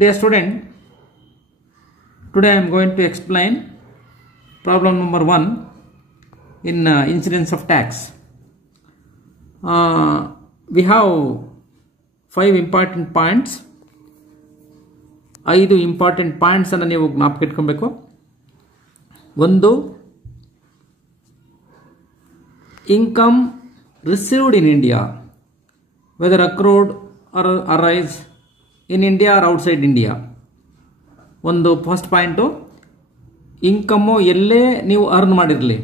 Dear student, today I am going to explain problem number 1 in incidence of tax. We have 5 important points. 5 important points ಅನ್ನು ನೀವು ಜ್ಞಾಪಕ ಇಟ್ಕೊಬೇಕು. ಒಂದು, income received in India, whether accrued or arise in India or outside India. ಒಂದು first point, income ಎಲ್ಲೇ ನೀವು earn ಮಾಡಿರಲಿ,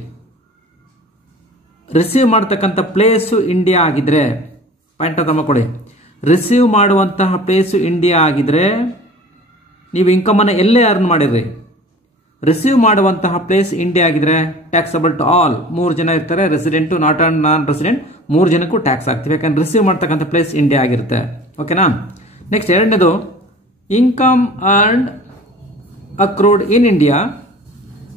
receive ಮಾಡ್ತಕ್ಕಂಥ ಪ್ಲೇಸು ಇಂಡಿಯಾ ಆಗಿದ್ರೆ, ಪಾಯಿಂಟ್ ತಮ್ಮ ಕೊಡಿ, ರಿಸೀವ್ ಮಾಡುವಂತಹ ಪ್ಲೇಸು ಇಂಡಿಯಾ ಆಗಿದ್ರೆ ನೀವು ಇನ್ಕಮನ್ನು ಎಲ್ಲೇ ಅರ್ನ್ ಮಾಡಿರ್ರಿ, ರಿಸೀವ್ ಮಾಡುವಂತಹ ಪ್ಲೇಸ್ ಇಂಡಿಯಾ ಆಗಿದ್ರೆ ಟ್ಯಾಕ್ಸಬಲ್ ಟು ಆಲ್. 3 ಜನ ಇರ್ತಾರೆ, ರೆಸಿಡೆಂಟು, ನಾನ್ ರೆಸಿಡೆಂಟ್, 3 ಜನಕ್ಕೂ ಟ್ಯಾಕ್ಸ್ ಆಗ್ತೀವಿ, ಯಾಕಂದ್ರೆ ರಿಸೀವ್ ಮಾಡ್ತಕ್ಕಂಥ ಪ್ಲೇಸ್ ಇಂಡಿಯಾ ಆಗಿರುತ್ತೆ. ಓಕೆನಾ? ನೆಕ್ಸ್ಟ್ ಎರಡನೇದು, income earned accrued in India,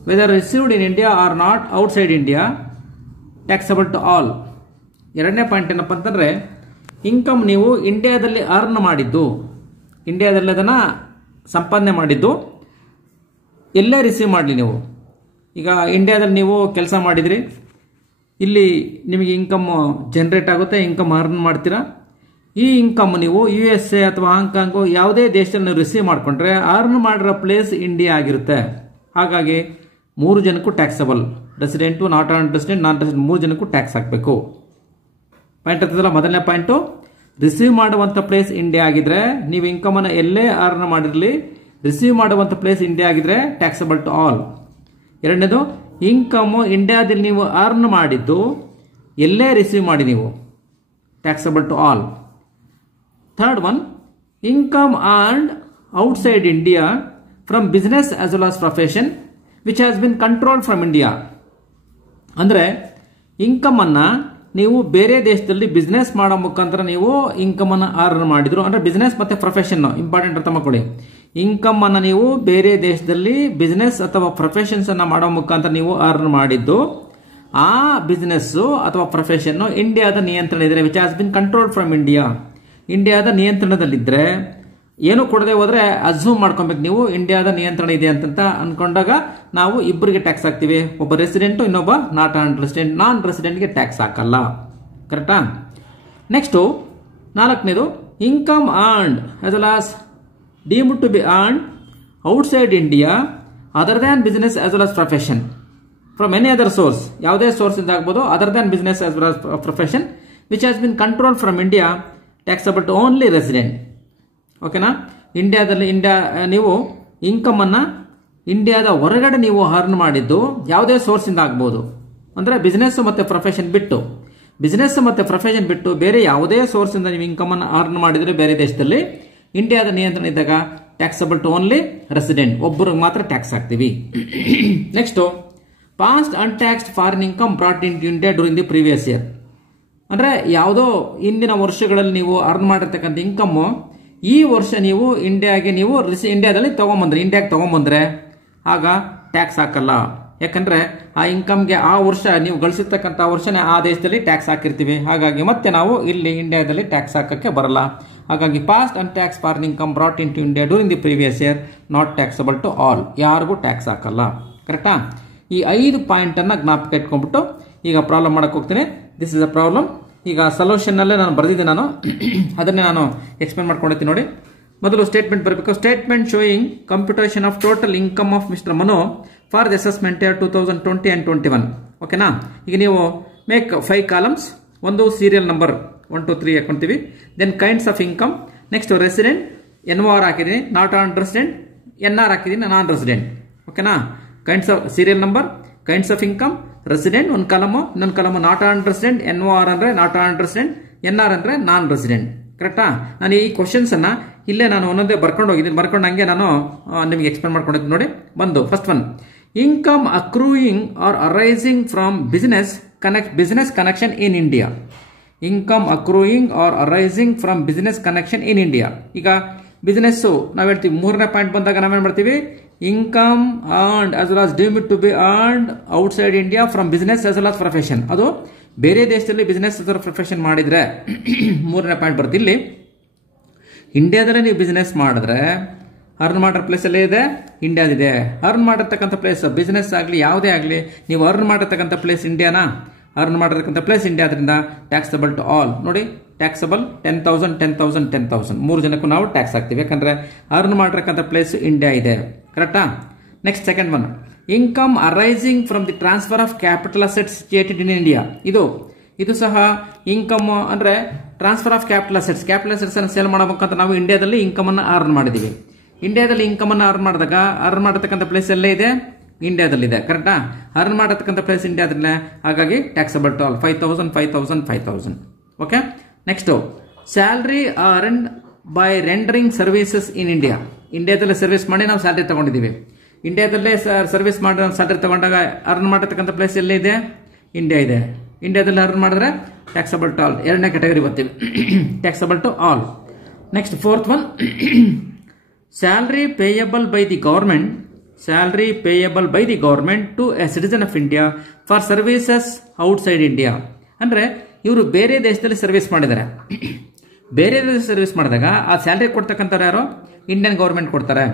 whether received in India or not outside India, taxable to all. ಎರಡನೇ ಪಾಯಿಂಟ್ ಏನಪ್ಪ ಅಂತಂದ್ರೆ, ಇನ್ಕಮ್ ನೀವು ಇಂಡಿಯಾದಲ್ಲಿ ಅರ್ನ್ ಮಾಡಿದ್ದು, ಇಂಡಿಯಾದಲ್ಲಿ ಅದನ್ನು ಸಂಪಾದನೆ ಮಾಡಿದ್ದು, ಎಲ್ಲೇ ರಿಸೀವ್ ಮಾಡಲಿ ನೀವು. ಈಗ ಇಂಡಿಯಾದಲ್ಲಿ ನೀವು ಕೆಲಸ ಮಾಡಿದ್ರಿ, ಇಲ್ಲಿ ನಿಮಗೆ ಇನ್ಕಮ್ ಜನರೇಟ್ ಆಗುತ್ತೆ, ಇನ್ಕಮ್ ಅರ್ನ್ ಮಾಡ್ತೀರಾ. ಈ ಇನ್ಕಮ್ ನೀವು USA ಅಥವಾ ಹಾಂಗ್ಕಾಂಗು ಯಾವುದೇ ದೇಶದಲ್ಲಿ ನೀವು ರಿಸೀವ್ ಮಾಡಿಕೊಂಡ್ರೆ ಅರ್ನ್ ಮಾಡಿರೋ ಪ್ಲೇಸ್ ಇಂಡಿಯಾ ಆಗಿರುತ್ತೆ. ಹಾಗಾಗಿ 3 ಜನಕ್ಕೂ ಟ್ಯಾಕ್ಸಬಲ್, ರೆಸಿಡೆಂಟು, ನಾನ್ ರೆಸಿಡೆಂಟ್, 3 ಜನಕ್ಕೂ ಟ್ಯಾಕ್ಸ್ ಹಾಕಬೇಕು. ಪಾಯಿಂಟ್ ಆಗ್ತದಲ್ಲ. ಮೊದಲನೇ ಪಾಯಿಂಟು, ರಿಸೀವ್ ಮಾಡುವಂಥ ಪ್ಲೇಸ್ ಇಂಡಿಯಾ ಆಗಿದ್ರೆ ನೀವು ಇನ್ಕಮನ್ನು ಎಲ್ಲೇ ಅರ್ನ್ ಮಾಡಿರಲಿ, ರಿಸೀವ್ ಮಾಡುವಂಥ ಪ್ಲೇಸ್ ಇಂಡಿಯಾ ಆಗಿದ್ರೆ ಟ್ಯಾಕ್ಸಬಲ್ ಟು ಆಲ್. ಎರಡನೇದು, ಇನ್ಕಮ್ ಇಂಡಿಯಾದಲ್ಲಿ ನೀವು ಅರ್ನ್ ಮಾಡಿದ್ದು ಎಲ್ಲೇ ರಿಸೀವ್ ಮಾಡಿ ನೀವು, taxable to all. Third one, income earned outside India from business as well as profession which has been controlled from India. ಅಂದರೆ ಇನ್ಕಮ್ ಅನ್ನ ನೀವು ಬೇರೆ ದೇಶದಲ್ಲಿ ಬಿಸ್ನೆಸ್ ಮಾಡೋ ಮುಖಾಂತರ ನೀವು ಇನ್ಕಮ್ ಅನ್ನು ಅರ್ನ್ ಮಾಡಿದ್ರು, ಅಂದ್ರೆ ಬಿಸ್ನೆಸ್ ಮತ್ತೆ ಪ್ರೊಫೆಷನ್ ಇಂಪಾರ್ಟೆಂಟ್ ಅರ್ಥ ಮಾಡ್ಕೊಳ್ಳಿ. ಇನ್ಕಮ್ ಅನ್ನ ನೀವು ಬೇರೆ ದೇಶದಲ್ಲಿ ಬಿಸ್ನೆಸ್ ಅಥವಾ ಪ್ರೊಫೆಷನ್ಸ್ ಅನ್ನ ಮಾಡೋ ಮುಖಾಂತರ ನೀವು ಅರ್ನ್ ಮಾಡಿದ್ದು, ಆ ಬಿಸ್ನೆಸ್ ಅಥವಾ ಪ್ರೊಫೆಷನ್ ಇಂಡಿಯಾದ ನಿಯಂತ್ರಣ ಇದ್ರೆ, which has been controlled from India, ಇಂಡಿಯಾದ ನಿಯಂತ್ರಣದಲ್ಲಿದ್ರೆ, ಏನು ಕೊಡದೆ ಹೋದ್ರೆ ಅಸ್ಯೂಮ್ ಮಾಡ್ಕೊಬೇಕು ನೀವು ಇಂಡಿಯಾದ ನಿಯಂತ್ರಣ ಇದೆ ಅಂತ ಅನ್ಕೊಂಡಾಗ ನಾವು ಇಬ್ಬರಿಗೆ ಟ್ಯಾಕ್ಸ್ ಹಾಕ್ತಿವಿ. ಒಬ್ಬ ರೆಸಿಡೆಂಟು, ಇನ್ನೊಬ್ಬ ನಾನ್ ರೆಸಿಡೆಂಟ್ಗೆ ಟ್ಯಾಕ್ಸ್ ಹಾಕಲ್ಲ. ಕರೆಕ್ಟಾ? ನೆಕ್ಸ್ಟು ನಾಲ್ಕನೇದು, income earned as well as deemed to be earned outside India other than business as well as profession from any other source, ಯಾವುದೇ ಸೋರ್ಸ್ ಇಂದ ಆಗ್ಬೋದು, other than business as well as profession which has been control from India, taxable to only resident. ಓಕೆನಾ? ಇಂಡಿಯಾದಲ್ಲಿ ನೀವು income ಅನ್ನ ಇಂಡಿಯಾದ ಹೊರಗಡೆ ನೀವು ಅರ್ನ್ ಮಾಡಿದ್ದು ಯಾವುದೇ ಸೋರ್ಸ್ ಇಂದ ಆಗ್ಬೋದು, ಅಂದ್ರೆ ಬಿಸ್ನೆಸ್ ಮತ್ತೆ ಪ್ರೊಫೆಷನ್ ಬಿಟ್ಟು, ಬಿಸ್ನೆಸ್ ಮತ್ತೆ ಪ್ರೊಫೆಷನ್ ಬಿಟ್ಟು ಬೇರೆ ಯಾವುದೇ ಸೋರ್ಸ್ ಇಂದ ನೀವು ಇನ್ಕಮ್ ಅನ್ನು ಅರ್ನ್ ಮಾಡಿದ್ರೆ ಬೇರೆ ದೇಶದಲ್ಲಿ, ಇಂಡಿಯಾದ ನಿಯಂತ್ರಣ ಇದ್ದಾಗ ಟ್ಯಾಕ್ಸಬಲ್ ಟು ಓನ್ಲಿ ರೆಸಿಡೆಂಟ್, ಒಬ್ಬರಿಗೆ ಮಾತ್ರ ಟ್ಯಾಕ್ಸ್ ಹಾಕ್ತೀವಿ. Next, past untaxed foreign income brought in to India during the previous year. ಅಂದ್ರೆ ಯಾವುದೋ ಹಿಂದಿನ ವರ್ಷಗಳಲ್ಲಿ ನೀವು ಅರ್ನ್ ಮಾಡಿರ್ತಕ್ಕಂಥ ಇನ್ಕಮ್ ಈ ವರ್ಷ ನೀವು ಇಂಡಿಯಾದಲ್ಲಿ ಇಂಡಿಯಾಗೆ ತಗೊಂಬಂದ್ರೆ ಆಗ ಟ್ಯಾಕ್ಸ್ ಹಾಕಲ್ಲ. ಯಾಕಂದ್ರೆ ಆ ಇನ್ಕಮ್ಗೆ ಆ ವರ್ಷ ನೀವು ಗಳಿಸಿರ್ತಕ್ಕಂಥ ವರ್ಷನೇ ಆ ದೇಶದಲ್ಲಿ ಟ್ಯಾಕ್ಸ್ ಹಾಕಿರ್ತೀವಿ. ಹಾಗಾಗಿ ಮತ್ತೆ ನಾವು ಇಲ್ಲಿ ಇಂಡಿಯಾದಲ್ಲಿ ಟ್ಯಾಕ್ಸ್ ಹಾಕಕ್ಕೆ ಬರಲ್ಲ. ಹಾಗಾಗಿ past untaxed foreign income brought in to India during the previous year not taxable to all, ಯಾರಿಗೂ ಟ್ಯಾಕ್ಸ್ ಹಾಕಲ್ಲ. ಕರೆಕ್ಟಾ? ಈ 5 ಪಾಯಿಂಟ್ ಅನ್ನ ಜ್ಞಾಪಕ ಇಟ್ಕೊಂಡ್ಬಿಟ್ಟು ಈಗ ಪ್ರಾಬ್ಲಮ್ ಮಾಡಕ್ ಹೋಗ್ತೀನಿ. This is a problem. ಈಗ ಸೊಲ್ಯೂಷನ್ ನಲ್ಲೇ ನಾನು ಬರೆದಿದ್ದೆ, ನಾನು ಅದನ್ನೇ ನಾನು ಎಕ್ಸ್ಪ್ಲೇನ್ ಮಾಡ್ಕೊಂಡಿರ್ತೀನಿ ನೋಡಿ. ಮೊದಲು ಸ್ಟೇಟ್ಮೆಂಟ್ ಬರಬೇಕು. Statement showing computation of total income of mister Manu for the assessment year 2020 and 21. ಓಕೆನಾ? ಈಗ ನೀವು ಮೇಕ್ 5 ಕಾಲಮ್ಸ್. ಒಂದು ಸೀರಿಯಲ್ ನಂಬರ್ 1 2 3 ಹಾಕೊಂತೀವಿ. Then kinds of income. Next resident NOR ಹಾಕಿದ್ದೀನಿ, ನಾಟ್ ರೆಸಿಡೆಂಟ್ NR ಹಾಕಿದ್ದೀನಿ, ನಾನ್ ರೆಸಿಡೆಂಟ್. ಓಕೆನಾ? Kinds of serial number, kinds of income, resident ಒಂದು column, ಇನ್ನೊಂದು ಕಾಲಮು ನಾಟ್ ರೆಸಿಡೆಂಟ್, NOR ಅಂದ್ರೆ ನಾಟ್ ರೆಸಿಡೆಂಟ್, NR ಅಂದ್ರೆ ನಾನ್ resident. ಕರೆಕ್ಟಾ? ನಾನು ಈ ಕ್ವಶನ್ಸ್ ಅನ್ನ ಇಲ್ಲೇ ನಾನು ಒಂದೊಂದೇ ಬರ್ಕೊಂಡು ಹೋಗಿದ್ದೀನಿ, ಬರ್ಕೊಂಡಂಗೆ ನಾನು ನಿಮಗೆ ಎಕ್ಸ್ಪ್ಲೇನ್ ಮಾಡ್ಕೊಂಡಿದ್ದೀನಿ ನೋಡಿ. ಬಂದು first one, income accruing or arising from business connection in India. Income accruing or arising from business connection in India. ಈಗ ಬಿಸ್ನೆಸ್ ನಾವು ಹೇಳ್ತೀವಿ, 3ನೇ ಪಾಯಿಂಟ್ ಬಂದಾಗ ನಾವೇನ್ ಮಾಡ್ತೀವಿ, income earned as well as deemed to be earned outside India from business as well as profession. ಅದು ಬೇರೆ ದೇಶದಲ್ಲಿ ಬಿಸ್ನೆಸ್ ಅಥವಾ ಪ್ರೊಫೆಷನ್ ಮಾಡಿದ್ರೆ 3ನೇ ಪಾಯಿಂಟ್ ಬರುತ್ತೆ. ಇಲ್ಲಿ ಇಂಡಿಯಾದಲ್ಲೇ ನೀವು ಬಿಸ್ನೆಸ್ ಮಾಡಿದ್ರೆ ಅರ್ನ್ ಮಾಡಿರೋ ಪ್ಲೇಸ್ ಎಲ್ಲ ಇದೆ, ಇಂಡಿಯಾದಿದೆ. ಅರ್ನ್ ಮಾಡಿರ್ತಕ್ಕಂಥ ಪ್ಲೇಸ್ ಬಿಸ್ನೆಸ್ ಆಗಲಿ ಯಾವುದೇ ಆಗಲಿ, ನೀವು ಅರ್ನ್ ಮಾಡಿರ್ತಕ್ಕಂಥ ಪ್ಲೇಸ್ ಇಂಡಿಯಾನಾ, ಅರ್ನ್ ಮಾಡಿರ್ತಕ್ಕಂಥ ಪ್ಲೇಸ್ ಇಂಡಿಯಾ, ಅದರಿಂದ ಟ್ಯಾಕ್ಸಬಲ್ ಟು ಆಲ್. ನೋಡಿ ಟ್ಯಾಕ್ಸಬಲ್ 10,000 10,000 10,000 ಮೂರು ಜನಕ್ಕೂ ನಾವು ಟ್ಯಾಕ್ಸ್ ಹಾಕ್ತೀವಿ, ಯಾಕಂದ್ರೆ ಅರ್ನ್ ಮಾಡಿರ್ತಕ್ಕಂಥ ಪ್ಲೇಸ್ ಇಂಡಿಯಾ ಇದೆ. ಕರೆಕ್ಟಾ? Next second one, income arising from the transfer of capital assets situated in India. ಇದು ಸಹ ಇನ್ಕಮ್ ಅಂದ್ರೆ ಟ್ರಾನ್ಸ್ಫರ್ ಆಫ್ ಕ್ಯಾಪಿಟಲ್ ಅಸೆಟ್ಸ್ ಅನ್ನು ಸೇಲ್ ಮಾಡಬೇಕಂತ ನಾವು ಇಂಡಿಯಾದಲ್ಲಿ ಇನ್ಕಮ್ ಅನ್ನು ಅರ್ನ್ ಮಾಡಿದೀವಿ. ಇಂಡಿಯಾದಲ್ಲಿ ಇನ್ಕಮ್ ಅನ್ನು ಅರ್ನ್ ಮಾಡಿದಾಗ ಅರ್ನ್ ಮಾಡತಕ್ಕಂಥ ಪ್ಲೇಸ್ ಎಲ್ಲೇ ಇದೆ, ಇಂಡಿಯಾದಲ್ಲಿದೆ. ಕರೆಕ್ಟಾ? ಅರ್ನ್ ಮಾಡತಕ್ಕಂಥ ಪ್ಲೇಸ್ ಇಂಡಿಯಾದಲ್ಲೇ, ಹಾಗಾಗಿ taxable to all 5,000 5,000 5,000. Okay. Next, salary earn by rendering services in India. ಇಂಡಿಯಾದಲ್ಲಿ ಸರ್ವಿಸ್ ಮಾಡಿ ನಾವು ಸ್ಯಾಲರಿ ತಗೊಂಡಿದ್ದೀವಿ. ಇಂಡಿಯಾದಲ್ಲೇ ಸರ್ವಿಸ್ ಮಾಡಿ ನಾವು ಸ್ಯಾಲರಿ ತಗೊಂಡಾಗ ಅರ್ನ್ ಮಾಡತಕ್ಕಂಥ ಪ್ಲೇಸ್ ಎಲ್ಲೇ ಇದೆ, ಇಂಡಿಯಾ ಇದೆ. ಇಂಡಿಯಾದಲ್ಲಿ ಅರ್ನ್ ಮಾಡಿದ್ರೆ ಟ್ಯಾಕ್ಸಬಲ್ ಟು ಆಲ್, ಎರಡನೇ ಕ್ಯಾಟಗರಿ ಬರ್ತೀವಿ, taxable to all. Next fourth one, salary payable by the government to a citizen of India for services outside India. ಅಂದ್ರೆ ಇವರು ಬೇರೆ ದೇಶದಲ್ಲಿ ಸರ್ವಿಸ್ ಮಾಡಿದ್ದಾರೆ. ಬೇರೆ ದೇಶದಲ್ಲಿ ಸರ್ವಿಸ್ ಮಾಡಿದಾಗ ಆ ಸ್ಯಾಲರಿ ಕೊಡ್ತಕ್ಕಂಥವ್ರು ಯಾರು? ಇಂಡಿಯನ್ ಗೌರ್ಮೆಂಟ್ ಕೊಡ್ತಾರೆ.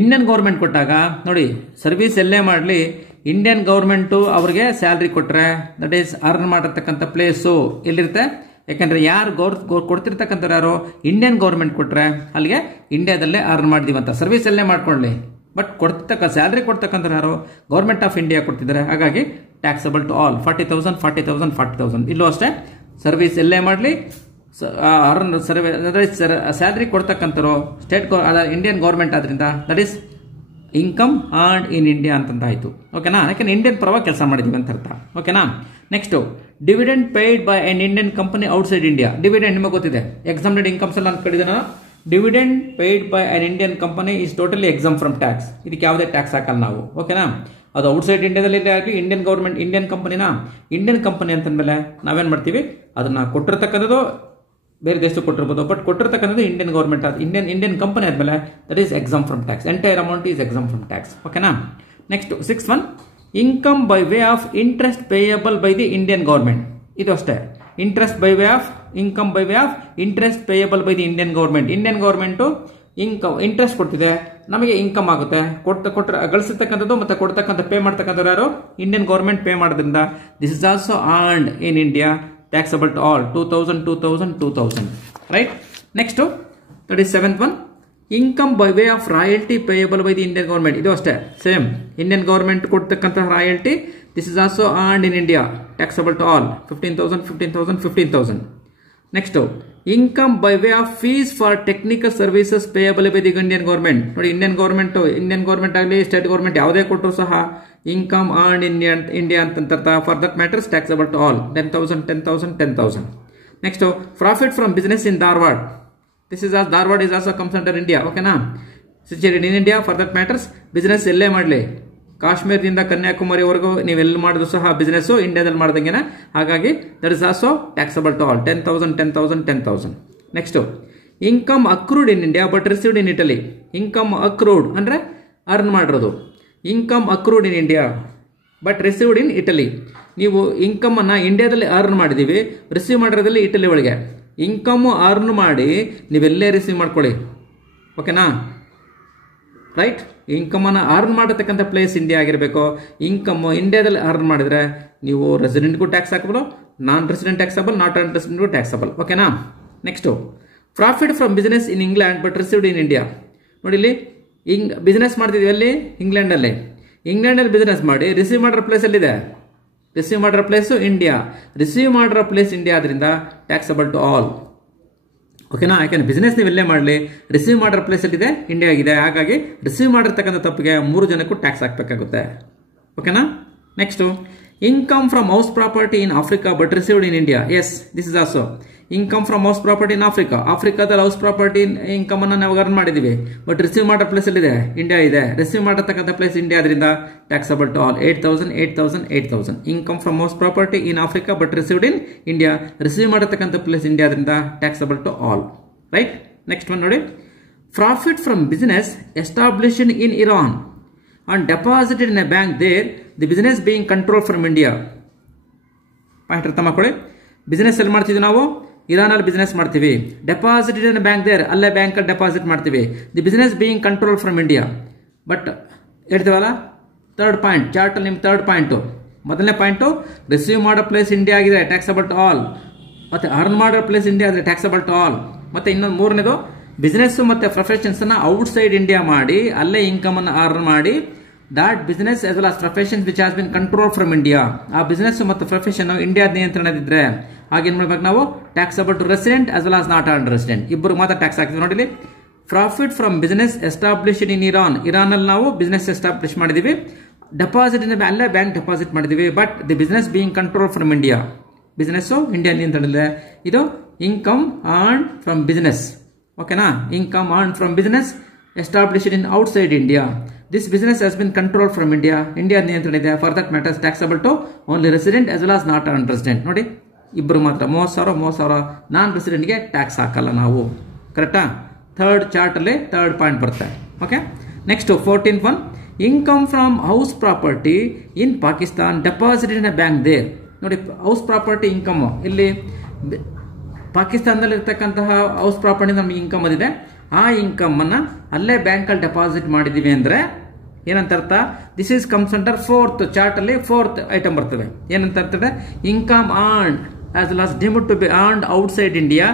ಇಂಡಿಯನ್ ಗೌರ್ಮೆಂಟ್ ಕೊಟ್ಟಾಗ ನೋಡಿ, ಸರ್ವಿಸ್ ಎಲ್ಲೇ ಮಾಡಲಿ ಇಂಡಿಯನ್ ಗೌರ್ಮೆಂಟು ಅವ್ರಿಗೆ ಸ್ಯಾಲರಿ ಕೊಟ್ಟರೆ, ದಟ್ ಈಸ್ ಅರ್ನ್ ಮಾಡಿರ್ತಕ್ಕಂಥ ಪ್ಲೇಸು ಎಲ್ಲಿರುತ್ತೆ? ಯಾಕಂದ್ರೆ ಯಾರು ಕೊಡ್ತಿರ್ತಕ್ಕಂಥವ್ರು ಯಾರು? ಇಂಡಿಯನ್ ಗೌರ್ಮೆಂಟ್ ಕೊಟ್ಟರೆ ಅಲ್ಲಿಗೆ ಇಂಡಿಯಾದಲ್ಲೇ ಅರ್ನ್ ಮಾಡಿದೀವಂತ, ಸರ್ವಿಸ್ ಎಲ್ಲೇ ಮಾಡ್ಕೊಳ್ಳಿ. ಬಟ್ ಸ್ಯಾಲರಿ ಕೊಡ್ತಕ್ಕಂಥವ್ರು ಯಾರು? ಗೌರ್ಮೆಂಟ್ ಆಫ್ ಇಂಡಿಯಾ ಕೊಡ್ತಿದ್ದಾರೆ. ಹಾಗಾಗಿ ಟ್ಯಾಕ್ಸಬಲ್ ಟು ಆಲ್ 40,000 40,000 40,000. ಇಲ್ಲೂ ಅಷ್ಟೇ, ಸರ್ವಿಸ್ ಎಲ್ಲೇ ಮಾಡಲಿ ಅರ್ನ್ ಸ್ಯಾಲರಿ ಕೊಡ್ತಕ್ಕಂಥವ್ರು ಇಂಡಿಯನ್ ಗೌರ್ಮೆಂಟ್ ಆದ್ರಿಂದ that is income earned in India ಅಂತಂತ ಆಯ್ತು. ಓಕೆನಾ? ಯಾಕಂದ್ರೆ ಇಂಡಿಯನ್ ಪರವಾಗಿ ಕೆಲಸ ಮಾಡಿದೀವಿ ಅಂತ ಅರ್ಥ. ಓಕೆನಾ? Next, dividend paid by an Indian company outside India. Dividend ನಿಮಗೆ ಗೊತ್ತಿದೆ, ಎಕ್ಸಾಮ್ಡ್ ಇನ್ಕಮ್ಸ್ ಎಲ್ಲ ಅನ್ಕೊಂಡಿದ್ದೇನೆ. Dividend paid by an Indian company is totally exempt from tax. ಇದಕ್ಕೆ ಯಾವುದೇ ಟ್ಯಾಕ್ಸ್ ಹಾಕಲ್ಲ ನಾವು. ಓಕೆನಾ? ಅದು ಔಟ್ಸೈಡ್ ಇಂಡಿಯಾದಲ್ಲಿ ಆಗಲಿ ಇಂಡಿಯನ್ ಗೌರ್ಮೆಂಟ್ ಇಂಡಿಯನ್ ಕಂಪನಿ ಅಂತಂದ್ಮೇಲೆ ನಾವೇನ್ ಮಾಡ್ತೀವಿ, ಅದನ್ನ ಕೊಟ್ಟಿರ್ತಕ್ಕಂಥದ್ದು ಬೇರೆ ದೇಶಕ್ಕೆ ಕೊಟ್ಟಿರ್ಬೋದು, ಬಟ್ ಕೊಟ್ಟಿರ್ತಕ್ಕಂಥದ್ದು ಇಂಡಿಯನ್ ಗೌರ್ಮೆಂಟ್ ಇಂಡಿಯನ್ ಕಂಪನಿ ಆದ್ಮೇಲೆ that is exempt from tax. Entire amount is exempt from tax. ಓಕೆನಾ? Next 6th one, income by way of interest payable by the Indian government. ಇದು ಅಷ್ಟೇ, interest by way of income by way of interest payable by the Indian government. Indian government interest ಕೊಡ್ತಿದೆ, ನಮಗೆ income ಆಗುತ್ತೆ. ಗಳಿಸಿರ್ತಕ್ಕಂಥದ್ದು ಮತ್ತೆ ಕೊಡ್ತಕ್ಕಂಥ pay ಮಾಡ್ತಕ್ಕಂಥವ್ರು ಯಾರು? Indian government pay ಮಾಡೋದ್ರಿಂದ this is also earned in India, taxable to all 2,000 2,000 2,000. Right? Next 37th one, income by way of royalty payable by the Indian government. ಇದು ಅಷ್ಟೇ ಸೇಮ್, ಇಂಡಿಯನ್ ಗೌರ್ಮೆಂಟ್ ಕೊಡ್ತಕ್ಕಂಥ royalty, this is also earned in India, taxable to all 15,000 15,000 15,000. Next, income by way of fees for technical services payable by the Indian government. ನೋಡಿ, Indian government ಆಗಲಿ state government ಯಾವುದೇ ಕೊಟ್ಟರು ಸಹ income earned in India ಅಂತ for that matters taxable to all 10,000 10,000 10,000. Next, profit from business in Dharwad. This is Dharwad is also comes under India. ಓಕೆನಾ? Situated in India for that matters, business ಎಲ್ಲೇ ಮಾಡಲಿ, ಕಾಶ್ಮೀರದಿಂದ ಕನ್ಯಾಕುಮಾರಿವರೆಗೂ ನೀವೆಲ್ಲಿ ಮಾಡಿದ್ರು ಸಹ ಬಿಸ್ನೆಸ್ ಇಂಡಿಯಾದಲ್ಲಿ ಮಾಡ್ದಂಗೆನ, ಹಾಗಾಗಿ that is also taxable to all 10,000 10,000 10,000. Next, income accrued in India but received in Italy. Income accrued ಅಂದ್ರೆ ಅರ್ನ್ ಮಾಡಿರೋದು. Income accrued in India but received in Italy. ನೀವು ಇನ್ಕಮ್ ಅನ್ನ ಇಂಡಿಯಾದಲ್ಲಿ ಅರ್ನ್ ಮಾಡಿದೀವಿ, ರಿಸೀವ್ ಮಾಡಿರೋದಲ್ಲಿ ಇಟಲಿ ಒಳಗೆ. ಇನ್ಕಮ್ ಅರ್ನ್ ಮಾಡಿ ನೀವೆಲ್ಲೇ ರಿಸೀವ್ ಮಾಡ್ಕೊಳ್ಳಿ. ಓಕೆನಾ? ರೈಟ್? ಇನ್ಕಮ್ ಅನ್ನ ಅರ್ನ್ ಮಾಡತಕ್ಕಂಥ ಪ್ಲೇಸ್ ಇಂಡಿಯಾ ಆಗಿರಬೇಕು. ಇನ್ಕಮ್ ಇಂಡಿಯಾದಲ್ಲಿ ಅರ್ನ್ ಮಾಡಿದ್ರೆ ನೀವು ರೆಸಿಡೆಂಟ್ಗೂ ಟ್ಯಾಕ್ಸ್ ಹಾಕಬಹುದು, non resident taxable, not non ರೆಸಿಡೆಂಟ್ಗೂ ಟ್ಯಾಕ್ಸಬಲ್. ಓಕೆನಾ? Next, profit from business in England but received in India. ನೋಡಿ, ಇಲ್ಲಿ ಬಿಸ್ನೆಸ್ ಮಾಡ್ತಿದ್ವಿ ಅಲ್ಲಿ ಇಂಗ್ಲೆಂಡಲ್ಲಿ ಬಿಸ್ನೆಸ್ ಮಾಡಿ ರಿಸೀವ್ ಮಾಡಿರೋ ಪ್ಲೇಸ್ ಎಲ್ಲಿದೆ? ರಿಸೀವ್ ಮಾಡಿರೋ ಪ್ಲೇಸು ಇಂಡಿಯಾ. ರಿಸೀವ್ ಮಾಡಿರೋ ಪ್ಲೇಸ್ ಇಂಡಿಯಾ ಆದ್ರಿಂದ ಟ್ಯಾಕ್ಸಬಲ್ ಟು ಆಲ್. ಓಕೆನಾ? ಯಾಕೆಂದ್ರೆ ಬಿಸ್ನೆಸ್ ನೀವು ಎಲ್ಲೇ ಮಾಡಲಿ ರಿಸೀವ್ ಮಾಡಿರೋ ಪ್ಲೇಸ್ ಎಲ್ಲಿದೆ? ಇಂಡಿಯಾ ಆಗಿದೆ. ಹಾಗಾಗಿ ರಿಸೀವ್ ಮಾಡಿರ್ತಕ್ಕಂಥ ತಪ್ಪಿಗೆ 3 ಜನಕ್ಕೂ ಟ್ಯಾಕ್ಸ್ ಹಾಕಬೇಕಾಗುತ್ತೆ. ಓಕೆನಾ? Next, income from house property in Africa but received in India. Yes, this is also income from house property in ಆಫ್ರಿಕಾದಲ್ಲಿ ಹೌಸ್ ಪ್ರಾಪರ್ಟಿ ಇನ್ಕಮ್ ಅನ್ನ ನಾವು ಅರ್ನ್ ಮಾಡಿದೀವಿ, ಬಟ್ ರಿಸೀವ್ ಮಾಡೋ ಪ್ಲೇಸ್ ಎಲ್ಲಿದೆ? ಇಂಡಿಯಾ ಇದೆ. ರಿಸೀವ್ ಮಾಡತಕ್ಕಂಥ ಪ್ಲೇಸ್ ಇಂಡಿಯಾ ಆದ್ರಿಂದ taxable to all 8,000 8,000 8,000. Income from house property in Africa but received in India. Receive ಮಾಡತಕ್ಕಂಥ ಪ್ಲೇಸ್ ಇಂಡಿಯಾ ಆದ್ರಿಂದ taxable to all. Right? Next one ನೋಡಿ, profit from business established in Iran and deposited in a bank there, the business being controlled from India. Point ಅರ್ಥ ಮಾಡ್ಕೊಳ್ಳಿ. Business ಎಲ್ಲಿ ಮಾಡ್ತಿದ್ವಿ ನಾವು? ಇರಾನಲ್ಲಿ business ಮಾಡ್ತೀವಿ, deposit in bank there, ಅಲ್ಲೇ ಬ್ಯಾಂಕಲ್ಲಿ deposit ಮಾಡ್ತೀವಿ. The business being control from India. But ಹೇಳ್ತೀವಲ್ಲ, ಥರ್ಡ್ ಪಾಯಿಂಟ್ ಚಾರ್ಟಲ್ಲಿ ನಿಮ್ಮ ಥರ್ಡ್ ಪಾಯಿಂಟು, ಮೊದಲನೇ ಪಾಯಿಂಟು ರಿಸೀವ್ ಮಾಡೋ ಪ್ಲೇಸ್ ಇಂಡಿಯಾ ಆಗಿದೆ, ಟ್ಯಾಕ್ಸಬಲ್ ಟು ಆಲ್. ಮತ್ತೆ ಅರ್ನ್ ಮಾಡೋ ಪ್ಲೇಸ್ ಇಂಡಿಯಾ ಆದರೆ ಟ್ಯಾಕ್ಸಬಲ್ ಟು ಆಲ್. ಮತ್ತೆ ಇನ್ನೊಂದು ಮೂರನೇದು ಬಿಸ್ನೆಸ್ ಮತ್ತೆ ಪ್ರೊಫೆಷನ್ಸ್ ಅನ್ನ ಔಟ್ಸೈಡ್ ಇಂಡಿಯಾ ಮಾಡಿ ಅಲ್ಲೇ ಇನ್ಕಮ್ ಅನ್ನು ಅರ್ನ್ ಮಾಡಿ, that business as well as professions which has been controlled from India. ಆ ಬಿಸ್ನೆಸ್ ಮತ್ತು ಪ್ರೊಫೆಷನ್ ಇಂಡಿಯಾದ ನಿಯಂತ್ರಣದಿದ್ರೆ ಆಗೇನ್ ಮಾಡ್ಬೇಕು ನಾವು, taxable to resident as well as not on resident, ಇಬ್ಬರು ಮಾತ್ರ ಟ್ಯಾಕ್ಸ್ ಹಾಕಿದ್ವಿ. ನೋಡಿಲಿ, profit from business established in Iran, ಇರಾನಲ್ಲಿ ನಾವು ಬಿಸ್ನೆಸ್ ಎಸ್ಟಾಬ್ಲಿಷ್ ಮಾಡಿದೀವಿ, ಡೆಪಾಸಿಟ್ ಇನ್ ಅಲ್ಲೇ ಬ್ಯಾಂಕ್ ಡೆಪಾಸಿಟ್ ಮಾಡಿದೀವಿ. But the business being control from India, business India ನಿಯಂತ್ರಣದಲ್ಲಿದೆ. ಇದು ಇನ್ಕಮ್ ಅರ್ನ್ ಫ್ರಮ್ ಬಿಸ್ನೆಸ್. ಓಕೆನಾ, income earn from business established in outside India. This business has been controlled from India. India ನಿಯಂತ್ರಣ ಇದೆ. For that matters taxable to only resident as well as not non-resident. ನೋಡಿ, ಇಬ್ಬರು ಮಾತ್ರ 30,000 ನಾನ್ ರೆಸಿಡೆಂಟ್ಗೆ tax ಹಾಕಲ್ಲ ನಾವು. ಕರೆಕ್ಟಾ? Third chart ಅಲ್ಲಿ third point ಬರುತ್ತೆ. Okay, next 14th one, income from house property in Pakistan deposit in a bank there. ನೋಡಿ, house property income ಇಲ್ಲಿ ಪಾಕಿಸ್ತಾನದಲ್ಲಿ ಇರ್ತಕ್ಕಂತಹ ಹೌಸ್ ಪ್ರಾಪರ್ಟಿ ನಮಗೆ ಇನ್ಕಮ್ ಬಂದಿದೆ. ಆ ಇನ್ಕಮ್ ಅನ್ನ ಅಲ್ಲೇ ಬ್ಯಾಂಕಲ್ಲಿ ಡೆಪಾಸಿಟ್ ಮಾಡಿದೀವಿ ಅಂದ್ರೆ ಏನಂತ ಅರ್ಥ? This is comes under fourth chart ಅಲ್ಲಿ ಫೋರ್ತ್ ಐಟಮ್ ಬರ್ತದೆ. ಏನಂತ ಇರ್ತದೆ? Income earned as well as deemed to be earned outside India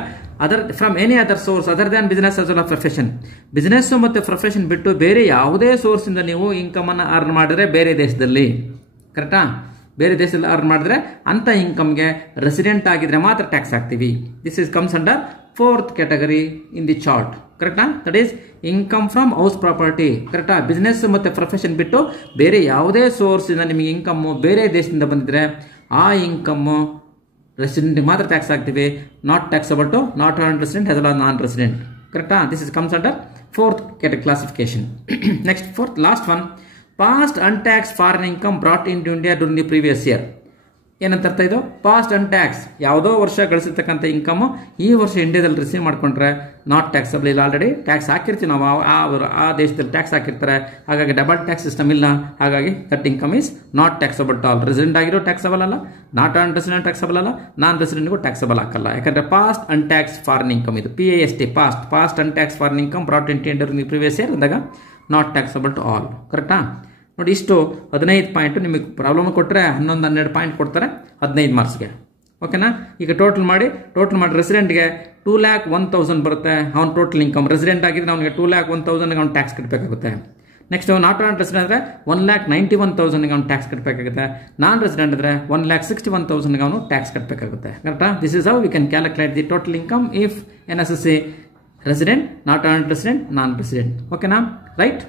other from any other source other than business as well as profession. Business ಮತ್ತೆ profession ಬಿಟ್ಟು ಬೇರೆ ಯಾವುದೇ source ಇಂದ ನೀವು ಇನ್ಕಮ್ ಅನ್ನ ಅರ್ನ್ ಮಾಡಿದ್ರೆ ಬೇರೆ ದೇಶದಲ್ಲಿ, ಕರೆಕ್ಟಾ, ಬೇರೆ ದೇಶದಲ್ಲಿ ಅರ್ನ್ ಮಾಡಿದ್ರೆ ಅಂತ ಇನ್ಕಮ್ಗೆ ರೆಸಿಡೆಂಟ್ ಆಗಿದ್ರೆ ಮಾತ್ರ ಟ್ಯಾಕ್ಸ್ ಹಾಕ್ತೀವಿ. This is comes under fourth category in the chart. ಕರೆಕ್ಟಾ? That is income from house property. ಕರೆಕ್ಟಾ? ಬಿಸ್ನೆಸ್ ಮತ್ತೆ ಪ್ರೊಫೆಷನ್ ಬಿಟ್ಟು ಬೇರೆ ಯಾವುದೇ ಸೋರ್ಸ್ ಇಂದ ನಿಮಗೆ ಇನ್ಕಮ್ ಬೇರೆ ದೇಶದಿಂದ ಬಂದಿದ್ರೆ ಆ ಇನ್ಕಮ್ ರೆಸಿಡೆಂಟ್ ಮಾತ್ರ ಟ್ಯಾಕ್ಸ್ ಹಾಕ್ತೀವಿ. Not taxable to not on resident as well as non resident. ಕರೆಕ್ಟಾ? This is comes under fourth classification. Next fourth last one, past untaxed foreign income brought in to India during the previous year. ಏನಂತ ಅರ್ಥ ಇದು? Past ಅನ್ಟ್ಯಾಕ್ಸ್, ಯಾವುದೋ ವರ್ಷ ಗಳಿಸಿರ್ತಕ್ಕಂಥ income ಈ ವರ್ಷ ಇಂಡಿಯಾದಲ್ಲಿ receive ಮಾಡ್ಕೊಂಡ್ರೆ ನಾಟ್ ಟ್ಯಾಕ್ಸಬಲ್. ಇಲ್ಲ, ಆಲ್ರೆಡಿ ಟ್ಯಾಕ್ಸ್ ಹಾಕಿರ್ತೀವಿ ನಾವು, ಆ ದೇಶದಲ್ಲಿ ಟ್ಯಾಕ್ಸ್ ಹಾಕಿರ್ತಾರೆ, ಹಾಗಾಗಿ ಡಬಲ್ ಟ್ಯಾಕ್ಸ್ ಸಿಸ್ಟಮ್ ಇಲ್ಲ. ಹಾಗಾಗಿ that income is not taxable to all. Resident ಆಗಿರೋ ಟ್ಯಾಕ್ಸಬಲ್ ಅಲ್ಲ, ನಾಟ್ ಆನ್ ರೆಸಿಡೆಂಟ್ ಟ್ಯಾಕ್ಸಬಲ್ ಅಲ್ಲ, ನಾನ್ ರೆಸಿಡೆಂಟ್ಗೂ ಟ್ಯಾಕ್ಸಬಲ್ ಹಾಕಲ್ಲ. ಯಾಕಂದ್ರೆ ಪಾಸ್ಟ್ ಅನ್ಟ್ಯಾಕ್ಸ್ ಫಾರಿನ್ ಇನ್ಕಮ್ ಇದು PAST, past untaxed foreign income brought in to India during the previous year ಅಂದಾಗ not taxable to all. ಕರೆಕ್ಟಾ? ನೋಡಿ, ಇಷ್ಟು 15 ಪಾಯಿಂಟ್ ನಿಮಗೆ ಪ್ರಾಬ್ಲಮ್ ಕೊಟ್ಟರೆ 11-12 ಪಾಯಿಂಟ್ ಕೊಡ್ತಾರೆ 15 ಮಾರ್ಕ್ಸ್ಗೆ. ಓಕೆನಾ? ಈಗ ಟೋಟಲ್ ಮಾಡಿ ರೆಸಿಡೆಂಟ್ಗೆ 2,01,000 ಬರುತ್ತೆ. ಅವ್ನು ಟೋಟಲ್ ಇನ್ಕಮ್ ರೆಸಿಡೆಂಟ್ ಆಗಿದ್ರೆ ಅವನಿಗೆ 2,01,000 ಅವ್ನು ಟ್ಯಾಕ್ಸ್ ಕಟ್ಟಬೇಕಾಗುತ್ತೆ. ನೆಕ್ಸ್ಟ್ ನಾಟ್ ಆನ್ ರೆಸಿಡೆಂಟ್ ಅಂದರೆ 1,91,000 ಅವ್ನು ಟ್ಯಾಕ್ಸ್ ಕಟ್ಟಬೇಕಾಗುತ್ತೆ. ನಾನ್ ರೆಸಿಡೆಂಟ್ ಅಂದರೆ 1,61,000 ಅವನು ಟ್ಯಾಕ್ಸ್ ಕಟ್ಟಬೇಕಾಗುತ್ತೆ. ಕರೆಕ್ಟಾ? This is how we can calculate the total income if NSSA resident, not on resident, non-resident. Okay, now, right?